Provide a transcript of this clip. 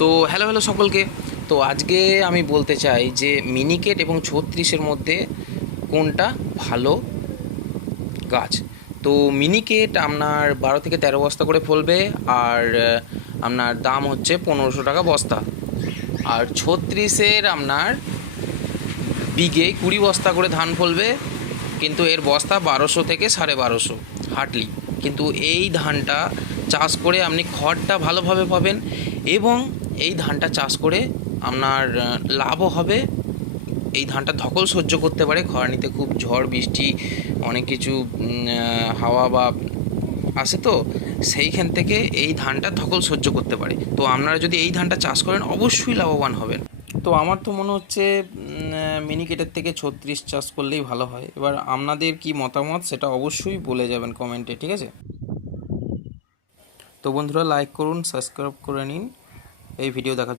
তো হ্যালো সকলকে। তো আজকে আমি বলতে চাই যে মিনিকেট এবং 36-এর মধ্যে কোনটা ভালো গাছ। তো মিনিকেট আপনার 12 থেকে 13 বস্তা করে ফলবে, আর আপনার দাম হচ্ছে 1500 টাকা বস্তা। আর 36-এর আপনার বিঘে 20 বস্তা করে ধান ফলবে, কিন্তু এর বস্তা 1200 থেকে 1250 হার্ডলি। কিন্তু এই ধানটা চাষ করে আপনি খড়টা ভালোভাবে পাবেন, এবং এই ধানটা চাষ করে আপনার লাভও হবে। এই ধানটা ধকল সহ্য করতে পারে, খরানিতে খুব ঝড় বৃষ্টি অনেক কিছু হাওয়া বা আসে, তো সেইখান থেকে এই ধানটা ধকল সহ্য করতে পারে। তো আপনারা যদি এই ধানটা চাষ করেন অবশ্যই লাভবান হবেন। তো আমার তো মনে হচ্ছে মিনিকেটের থেকে 36 চাষ করলেই ভালো হয়। এবার আপনাদের কি মতামত সেটা অবশ্যই বলে যাবেন কমেন্টে, ঠিক আছে? তো বন্ধুরা, লাইক করুন, সাবস্ক্রাইব করে নিন এই ভিডিও দেখার